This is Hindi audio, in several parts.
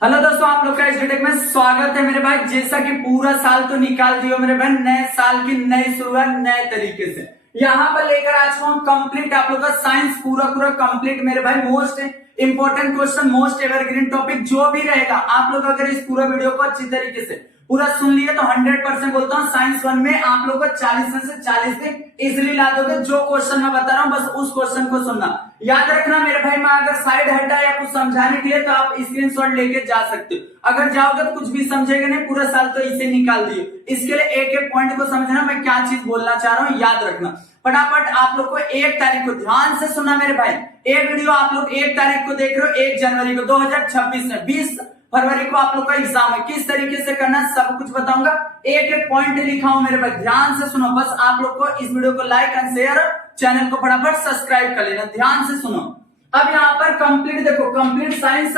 हेलो दोस्तों, आप लोग का इस वीडियो में स्वागत है मेरे भाई। जैसा कि पूरा साल तो निकाल दियो मेरे भाई, नए साल की नई शुरुआत नए तरीके से यहाँ पर लेकर आ चुका हूँ कंप्लीट आप लोग का साइंस पूरा कंप्लीट मेरे भाई। Most important question, most evergreen topic जो भी रहेगा, आप लोग अगर इस पूरा वीडियो को अच्छी तरीके से पूरा सुन लिए तो 100% बोलता हूँ साइंस 1 में आप लोग को 40 में से 40 दिन इजिली ला दोगे। जो क्वेश्चन मैं बता रहा हूँ बस उस क्वेश्चन को सुनना, याद रखना मेरे भाई। मैं अगर साइड हटा या कुछ समझाने के लिए तो आप स्क्रीनशॉट लेके जा सकते हो। अगर जाओगे तो कुछ भी समझेगा नहीं, पूरा साल तो इसे निकाल दिए। इसके लिए एक एक पॉइंट को समझना, मैं क्या चीज बोलना चाह रहा हूँ याद रखना। फटाफट आप लोग को 1 तारीख को ध्यान से सुनना मेरे भाई। ये वीडियो आप लोग 1 तारीख को देख रहे हो, 1 जनवरी को 2026 में 20 फरवरी को आप लोग का एग्जाम है। किस तरीके से करना सब कुछ बताऊंगा, एक एक पॉइंट लिखा हूं मेरे भाई, ध्यान से सुनो। बस आप लोग को इस वीडियो को लाइक एंड शेयर, चैनल को फटाफट सब्सक्राइब कर लेना, ध्यान से सुनो। अब यहाँ पर कंप्लीट देखो, complete science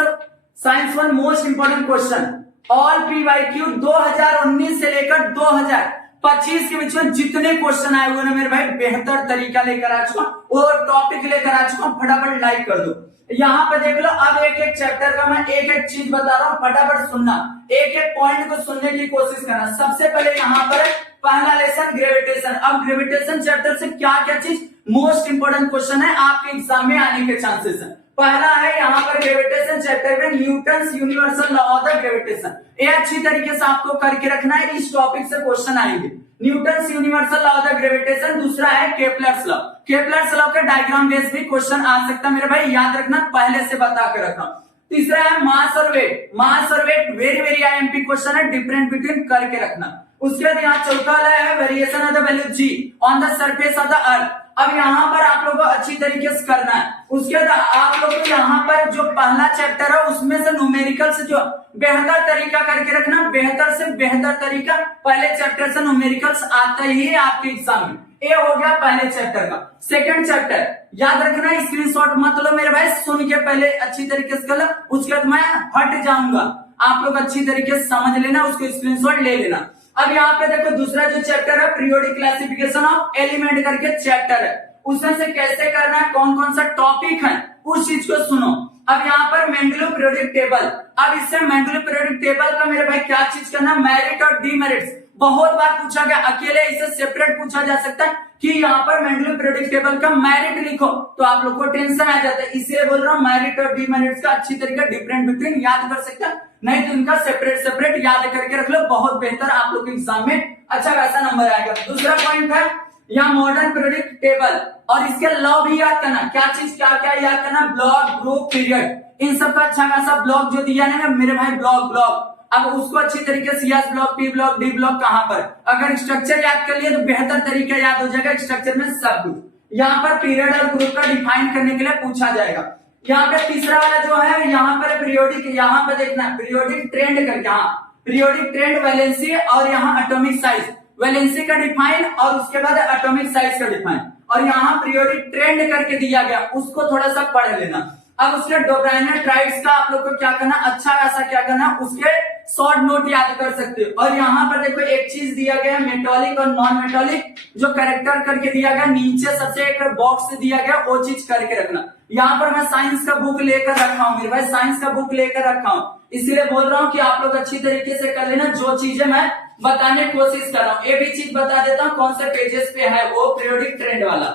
1 most important question all PYQ 2019 से लेकर 2025 के बीच में जितने क्वेश्चन आए हुए ना मेरे भाई, बेहतर तरीका लेकर आ चुका और टॉपिक लेकर आ चुका हूं। फटाफट लाइक कर दो। यहाँ पे देख लो, अब एक एक चैप्टर का मैं एक एक चीज बता रहा हूँ, फटाफट सुनना, एक एक पॉइंट को सुनने की कोशिश करना। सबसे पहले यहाँ पर पहला लेसन ग्रेविटेशन। अब ग्रेविटेशन चैप्टर से क्या क्या चीज मोस्ट इंपोर्टेंट क्वेश्चन है आपके एग्जाम में आने के चांसेस है। पहला है यहाँ पर ग्रेविटेशन चैप्टर में Newton's universal law of the gravitation. ये अच्छी तरीके से आपको करके रखना है, इस टॉपिक से क्वेश्चन आएंगे। Newton's universal law of the gravitation. दूसरा है केपलर्स लॉ। केपलर्स लॉ के डायग्राम बेस भी क्वेश्चन आ सकता है मेरे भाई, याद रखना, पहले से बता कर रखा। तीसरा है मास और वेट। मास और वेट वेरी आईएमपी क्वेश्चन है, डिफरेंट बिटवीन करके रखना। उसके बाद यहाँ चौथा वाला है variation of the value g on the surface of the earth. अब यहाँ पर आप लोगों को अच्छी तरीके से करना है। उसके बाद आप लोगों को यहाँ पर जो पहला चैप्टर है उसमें से न्यूमेरिकल से जो बेहतर तरीका करके रखना, बेहतर से बेहतर तरीका पहले चैप्टर से न्यूमेरिकल्स आता ही है आपके एग्जाम में। ये हो गया पहले चैप्टर का। सेकंड चैप्टर याद रखना, स्क्रीनशॉट मत लो मेरे भाई, सुन के पहले अच्छी तरीके से कर लो, उसके बाद मैं हट जाऊंगा, आप लोग अच्छी तरीके से समझ लेना, उसको स्क्रीनशॉट ले लेना। अब यहाँ पे देखो दूसरा जो चैप्टर है पीरियोडिक क्लासिफिकेशन ऑफ एलिमेंट करके चैप्टर है, उसमें से कैसे करना है, कौन कौन सा टॉपिक है उस चीज को सुनो। अब यहाँ पर मेंडलो पीरियोडिक टेबल। अब इससे मेंडलो पीरियोडिक टेबल का मेरे भाई क्या चीज करना, मेरिट और डीमेरिट्स। बहुत बार पूछा गया, अकेले इसे सेपरेट पूछा जा सकता है कि यहाँ पर मेंडलो पीरियोडिक टेबल का मेरिट लिखो तो आप लोग को टेंशन आ जाता है, इसलिए बोल रहा हूँ मेरिट और डीमेरिट्स का अच्छी तरीके डिफरेंट बिटवीन याद कर सकते हैं, नहीं तो इनका सेपरेट याद करके रख लो, बहुत बेहतर आप लोग के एग्जाम में अच्छा खासा नंबर आएगा। दूसरा पॉइंट है यहाँ मॉडर्न पीरियोडिक टेबल, और इसके लॉ भी याद करना, क्या चीज क्या क्या याद करना, ब्लॉक ग्रुप पीरियड, इन सब का अच्छा खासा ब्लॉक जो दिया है मेरे भाई, ब्लॉक। अब उसको अच्छी तरीके से S block, P block, D block कहां पर, अगर स्ट्रक्चर याद कर लिए तो बेहतर तरीका याद हो जाएगा, स्ट्रक्चर में सब कुछ। यहाँ पर पीरियड और ग्रुप का डिफाइन करने के लिए पूछा जाएगा। यहाँ पे तीसरा वाला जो है यहाँ पर पीरियोडिक, यहाँ पर देखना पीरियोडिक ट्रेंड करके, यहाँ पीरियोडिक ट्रेंड वैलेंसी और यहाँ एटॉमिक साइज, वैलेंसी का डिफाइन और उसके बाद एटॉमिक साइज का डिफाइन, और यहाँ पीरियोडिक ट्रेंड करके दिया गया, उसको थोड़ा सा पढ़ लेना। अब उसके डोब्राइनर ट्राइड्स का आप लोग को क्या करना, अच्छा खासा क्या करना, उसके शॉर्ट नोट याद कर सकते हो। और यहाँ पर देखो एक चीज दिया गया मेटॉलिक और नॉन मेटॉलिक जो कैरेक्टर करके दिया गया, नीचे सबसे एक बॉक्स दिया गया, वो चीज करके रखना। यहाँ पर मैं साइंस का बुक लेकर रखा हूँ मेरे भाई, साइंस का बुक लेकर रखा हूँ, इसलिए बोल रहा हूँ कि आप लोग अच्छी तरीके से कर लेना। जो चीजें मैं बताने की कोशिश कर रहा हूँ, ये भी चीज बता देता हूँ कौन से पेजेस पे है वो पीरियोडिक ट्रेंड वाला।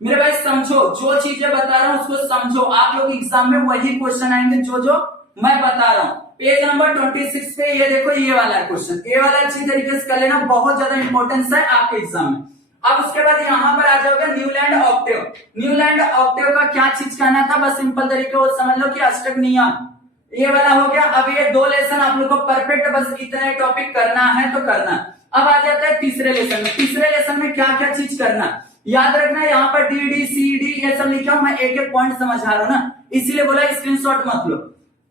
मेरे भाई समझो, जो चीजें बता रहा हूँ उसको समझो, आप लोग एग्जाम में वही क्वेश्चन आएंगे जो मैं बता रहा हूँ। पेज नंबर 26 पे ये देखो, ये वाला क्वेश्चन, ये वाला अच्छी तरीके से कर लेना, बहुत ज्यादा इंपॉर्टेंस है आपके एग्जाम में। अब उसके बाद यहाँ पर आ जाओगे न्यूलैंड ऑक्टेव। न्यूलैंड ऑक्टेव का क्या चीज कहना था, बस सिंपल तरीके वो समझ लो कि अष्टक नियम, ये वाला हो गया। अब ये 2 लेसन आप लोग को परफेक्ट, बस इतना टॉपिक करना है तो करना। अब आ जाता है तीसरे लेसन में। तीसरे लेसन में क्या क्या चीज करना याद रखना, यहाँ पर डी डी सी डी ये सब लिखा हूं, मैं एक एक पॉइंट समझा रहा हूं ना, इसीलिए बोला स्क्रीनशॉट मत लो।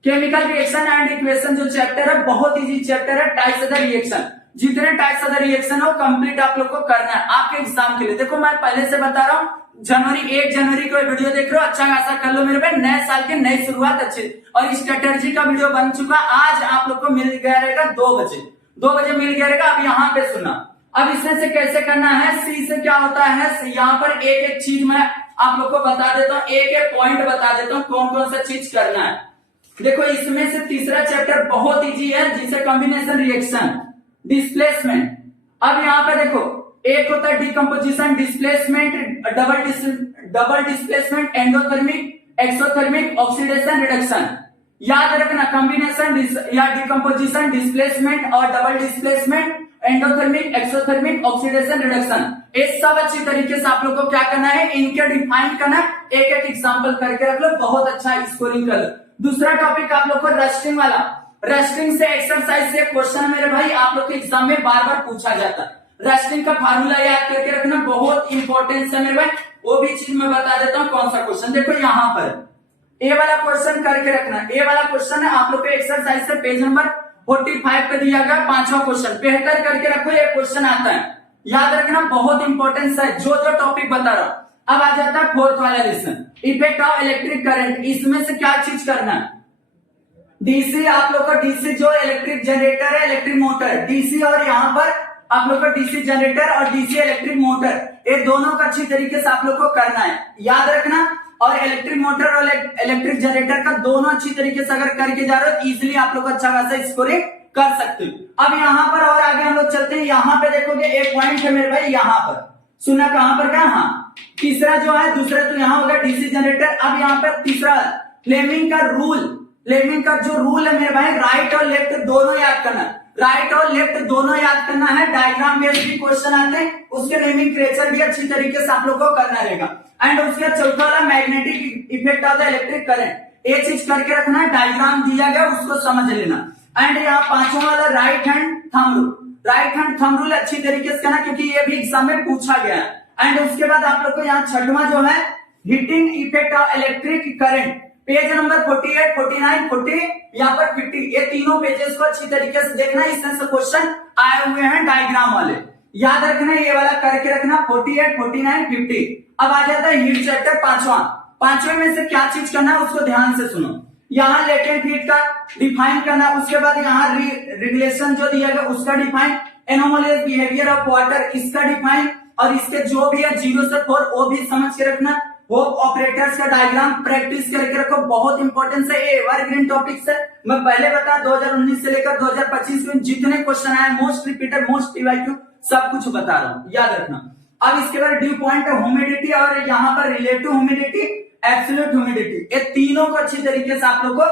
केमिकल रिएक्शन एंड इक्वेशन जो चैप्टर है बहुत इजी चैप्टर है, टाइप्स ऑफ द रिएक्शन, जितने टाइप्स ऑफ द रिएक्शन हो कंप्लीट आप लोग को करना है आपके एग्जाम के लिए। देखो मैं पहले से बता रहा हूँ, 1 जनवरी को वीडियो देख रहे हो, अच्छा खासा कर लो मेरे भाई, नए साल की नई शुरुआत अच्छी। और स्ट्रेटेजी का वीडियो बन चुका, आज आप लोग को मिल गया रहेगा 2 बजे मिल गया रहेगा। अब यहाँ पे सुना, अब इसमें से कैसे करना है, सी से क्या होता है, यहाँ पर एक एक चीज मैं आप लोग को बता देता हूँ, एक एक पॉइंट बता देता हूँ कौन कौन सा चीज करना है। देखो इसमें से तीसरा चैप्टर बहुत इजी है, जिसे कॉम्बिनेशन रिएक्शन, डिस्प्लेसमेंट। अब यहाँ पे देखो, एक होता है decomposition, displacement, double displacement, endothermic, exothermic, oxidation, reduction. याद रखना, कॉम्बिनेशन या डिकम्पोजिशन, डिस्प्लेसमेंट और double displacement, endothermic, exothermic, oxidation, reduction, ये सब अच्छी तरीके से आप लोग को क्या करना है, इनके डिफाइन करना है। एक एक एग्जांपल करके रख लो, बहुत अच्छा स्कोरिंग कर लो। दूसरा टॉपिक आप लोग को रस्टिंग वाला, रस्टिंग से एक्सरसाइज से क्वेश्चन मेरे भाई आप लोग के एग्जाम में बार बार पूछा जाता है। रस्टिंग का फार्मूला याद करके रखना, बहुत इंपॉर्टेंस है मेरे भाई। वो भी चीज मैं बता देता हूँ कौन सा क्वेश्चन। देखो यहाँ पर ए वाला क्वेश्चन करके रखना, ए वाला क्वेश्चन है आप लोग के एक्सरसाइज से पेज नंबर 45 पे दिया गया, 5वां क्वेश्चन। बेहतर करके रखो, ये क्वेश्चन आता है, याद रखना, बहुत इंपॉर्टेंस है जो टॉपिक बता रहा हूं। अब आ जाता है फोर्थ वाला lesson, effect of electric current. इसमें से क्या चीज करना है, डीसी आप लोग का, डीसी जो इलेक्ट्रिक जनरेटर है, इलेक्ट्रिक मोटर, डीसी, और यहाँ पर आप लोग का डीसी जनरेटर और डीसी इलेक्ट्रिक मोटर, ये दोनों का अच्छी तरीके से आप लोग को करना है, याद रखना। और इलेक्ट्रिक मोटर और इलेक्ट्रिक जनरेटर का दोनों अच्छी तरीके से अगर करके जा रहे हो, इजिली आप लोग अच्छा खासा स्कोरिंग कर सकते हो। अब यहाँ पर और आगे हम लोग चलते हैं। यहाँ पे देखोगे एक पॉइंट है मेरे भाई, यहाँ पर सुना, कहां पर, क्या, हाँ, तीसरा जो है, दूसरा तो यहाँ होगा डीसी जनरेटर। अब यहाँ पर तीसरा फ्लेमिंग का रूल, फ्लेमिंग का जो रूल है मेरे भाई, राइट और लेफ्ट दोनों याद करना, राइट और लेफ्ट दोनों याद करना है। डायग्राम बेस्ड भी क्वेश्चन आते हैं, उसके नेमिंग क्रिएचर भी अच्छी तरीके से आप लोग को करना रहेगा। एंड उसका चौथा वाला magnetic effect of the electric current, ये चीज करके रखना है, डायग्राम दिया गया उसको समझ लेना। एंड यहाँ पांचवा वाला right hand thumb rule, right hand thumb rule अच्छी तरीके से करना, क्योंकि ये भी एग्जाम में पूछा गया है। एंड उसके बाद आप लोग को यहाँ छठवां जो है, heating effect of electric current, page number 48, 49, 40, यहाँ पर 50, ये तीनों पेजेस को अच्छी तरीके से देखना। इसमें से क्वेश्चन आए हुए हैं डायग्राम वाले, याद रखना, ये वाला करके रखना, 48, 49, 50। अब आ जाता है हीट चैप्टर पांचवें में से क्या चीज करना है उसको ध्यान से सुनो। यहाँ लेटेंट हीट का डिफाइन करना, उसके बाद यहाँ रेगुलेशन जो दिया गया उसका डिफाइन, एनोमलियस बिहेवियर ऑफ वाटर इसका डिफाइन, और इसके जो भी है 0 से 4 वो भी समझ के रखना। होप ऑपरेटर्स का डायग्राम प्रैक्टिस करके रखो, बहुत इंपॉर्टेंट है, ये एवरग्रीन टॉपिक्स है। मैं पहले बता 2019 से लेकर 2025 में जितने क्वेश्चन आए, मोस्ट रिपीटेड, मोस्ट पीवाईक्यू, सब कुछ बता रहा हूं, याद रखना। अब इसके बाद ड्यू पॉइंट ह्यूमिडिटी, और यहाँ पर रिलेटिव ह्यूमिडिटी, एब्सोल्यूट ह्यूमिडिटी, ये तीनों को अच्छी तरीके से आप लोग को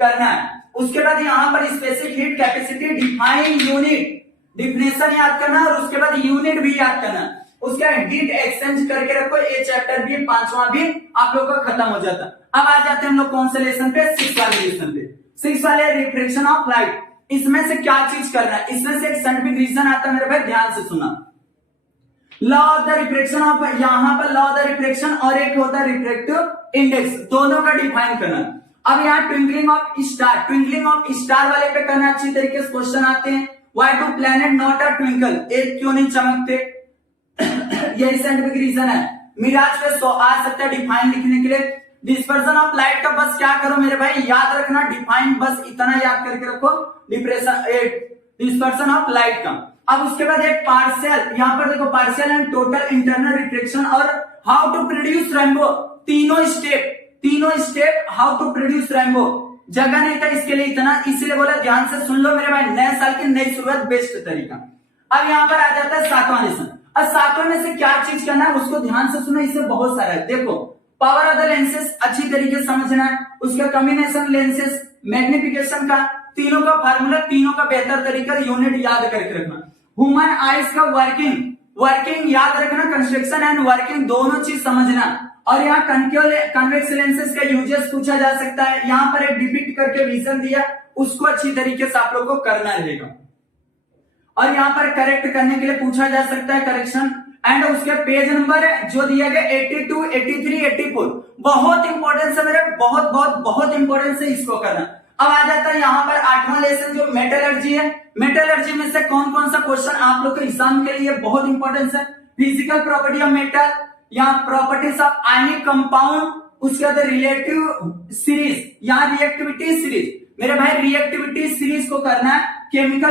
करना है। उसके बाद यहाँ पर specific heat capacity, define unit, definition याद करना, और उसके बाद यूनिट भी याद करना। उसका हीट एक्सचेंज करके रखो, ये चैप्टर भी, पांचवा भी आप लोग का खत्म हो जाता। अब आ जाते हैं हम लोग कौन से लेसन पे, 6 वाले लेसन पे। 6 वाले रिफ्लेक्शन ऑफ लाइट, इसमें से क्या चीज करना है, इसमें से एक साइंटिफिक रीजन आता है मेरे भाई, ध्यान से सुना। Law of the reflection of, यहाँ पर लॉ ऑफ द रिफ्लेक्शन और एक होता है रिफ्रैक्टिव इंडेक्स, दोनों का डिफाइन करना। अब यहाँ twinkling of star, twinkling of star वाले पे करना, अच्छी तरीके से क्वेश्चन आते हैं। Why do planet not a twinkle, एक क्यों नहीं चमकते, यही साइंटिफिक रीजन है। मिराज पे आ सकता है डिफाइन लिखने के लिए। डिस्पर्सन ऑफ लाइट का बस क्या करो मेरे भाई, याद रखना, डिफाइन बस इतना याद करके रखो, डिस्पर्सन ऑफ लाइट का। अब उसके बाद एक पार्शियल, यहाँ पर देखो partial and total internal reflection, और हाउ टू प्रोड्यूस रेनबो, तीनों step how to produce rainbow. जगह नहीं था इसके लिए इतना, इसलिए बोला ध्यान से सुन लो मेरे भाई, नए साल की नई शुरुआत बेस्ट तरीका। अब यहाँ पर आ जाता है 7वां लेसन। अब 7वें में से क्या चीज करना है उसको ध्यान से सुनो, इससे बहुत सारा है। देखो पावर ऑफ द लेंसेज अच्छी तरीके से समझना है, उसका कॉम्बिनेशन लेंसेज, मैग्निफिकेशन का, तीनों का फार्मूला, तीनों का बेहतर तरीका, यूनिट याद करके रखना। ह्यूमन आइज का वर्किंग याद रखना, कंस्ट्रक्शन एंड वर्किंग दोनों चीज समझना। और यहाँ कन्वेक्स लेंसेज का यूजेस पूछा जा सकता है, यहाँ पर एक डिपिक्ट करके विजन दिया, उसको अच्छी तरीके से आप लोग को करना रहेगा। और यहाँ पर करेक्ट करने के लिए पूछा जा सकता है करेक्शन। एंड उसके पेज नंबर जो दिया गया 82, 83, 84, बहुत इंपॉर्टेंस है मेरे, बहुत इंपॉर्टेंस है, इसको करना। अब आ जाता है यहाँ पर 8वां लेसन जो मेटलर्जी है। मेटलर्जी में से कौन कौन सा क्वेश्चन आप लोग के एग्जाम के लिए बहुत इंपॉर्टेंस है, फिजिकल प्रॉपर्टी ऑफ मेटल, या प्रॉपर्टीज ऑफ आयनिक कंपाउंड, उसके बाद रिलेटिव सीरीज, यहाँ रिएक्टिविटी सीरीज, मेरे भाई रिएक्टिविटी सीरीज को करना है। केमिकल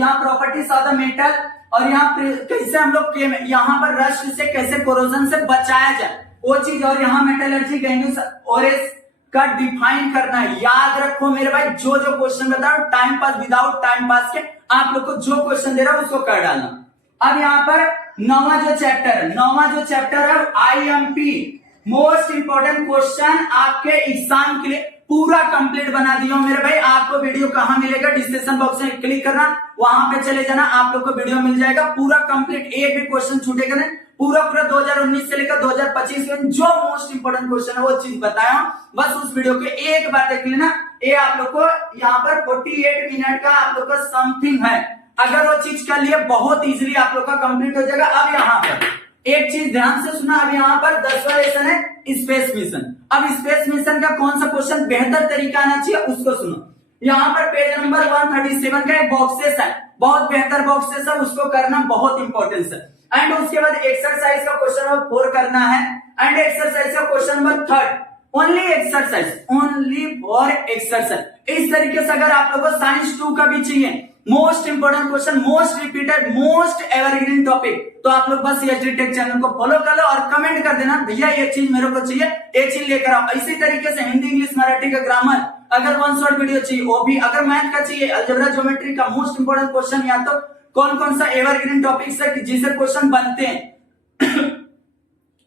यहाँ प्रॉपर्टीज ऑफ द मेटल, और यहाँ कैसे हम लोग यहाँ पर रस्ट से कैसे कोरोजन से बचाया जाए वो चीज, और यहाँ मेटलर्जी, गैंग्यूस ओरेस का डिफाइन करना है। याद रखो मेरे भाई, जो जो क्वेश्चन बता रहा हूं time pass without time pass के आप लोग को जो क्वेश्चन दे रहा हूं उसको कर डालना। अब यहाँ पर नौवां जो चैप्टर है आईएमपी मोस्ट इंपोर्टेंट क्वेश्चन आपके एग्जाम के लिए पूरा कंप्लीट बना दिया हूं मेरे भाई। आपको वीडियो कहां मिलेगा, डिस्क्रिप्शन बॉक्स में क्लिक करना, वहां पे चले जाना, आप लोग को वीडियो मिल जाएगा पूरा कंप्लीट, एक भी क्वेश्चन छूटेगा नहीं। पूरा 2019 से लेकर 2025 में जो मोस्ट इंपोर्टेंट क्वेश्चन है वो चीज बताया हूं, बस उस वीडियो के एक बार देख लेना। ये आप लोग को यहाँ पर 48 मिनट का आप लोग का समथिंग है, अगर वो चीज कर लिए बहुत इजीली आप लोग का कंप्लीट हो जाएगा। अब यहाँ पर एक चीज ध्यान से सुना, अब यहाँ पर 10वां लेसन है स्पेस मिशन। अब स्पेस मिशन का कौन सा क्वेश्चन बेहतर तरीका आना चाहिए उसको सुनो। यहाँ पर पेज नंबर 137 का एक बॉक्सेस है, बहुत बेहतर बॉक्सेस है, उसको करना बहुत इंपॉर्टेंस है। एंड उसके बाद एक्सरसाइज का क्वेश्चन नंबर 4 करना है, एंड एक्सरसाइज का question number 3 only for exercise. इस तरीके से अगर आप लोगों को साइंस 2 का भी चाहिए most important question, most repeated, most evergreen topic, तो आप लोग बस एचडी टेक चैनल को फॉलो कर लो और कमेंट कर देना भैया ये चीज मेरे को चाहिए, ये चीज लेकर आओ। इसी तरीके से हिंदी इंग्लिश मराठी का ग्रामर अगर 1 शॉर्ट वीडियो चाहिए वो भी, अगर मैथ का चाहिए अलजेब्रा ज्योमेट्री का मोस्ट इंपोर्टेंट क्वेश्चन, या तो कौन कौन सा एवरग्रीन टॉपिक है जिससे क्वेश्चन बनते हैं।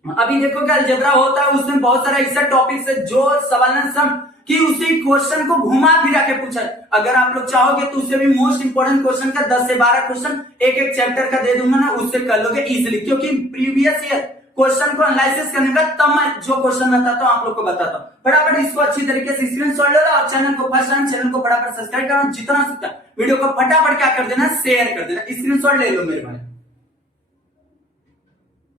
अभी देखो क्या अलजेब्रा होता है, उसमें बहुत सारा ऐसा टॉपिक है जो सवाल सब कि उसी क्वेश्चन को घुमा फिरा के पूछा। अगर आप लोग चाहोगे तो उससे भी मोस्ट इंपोर्टेंट क्वेश्चन का 10 से 12 क्वेश्चन एक चैप्टर का दे दूंगा ना, उससे कर लोगे इजीली, क्योंकि प्रीवियस ईयर क्वेश्चन को एनालिसिस करने का तब मैं जो क्वेश्चन बताता हूँ आप लोग को बताता हूँ। फटाफट इसको अच्छी तरीके से स्क्रीनशॉट ले लो और चैनल को फर्स्ट टाइम चैनल को फटाफट सब्सक्राइब करना, जितना सकता वीडियो को फटाफट क्या कर देना शेयर कर देना, स्क्रीनशॉट ले लो मेरे भाई।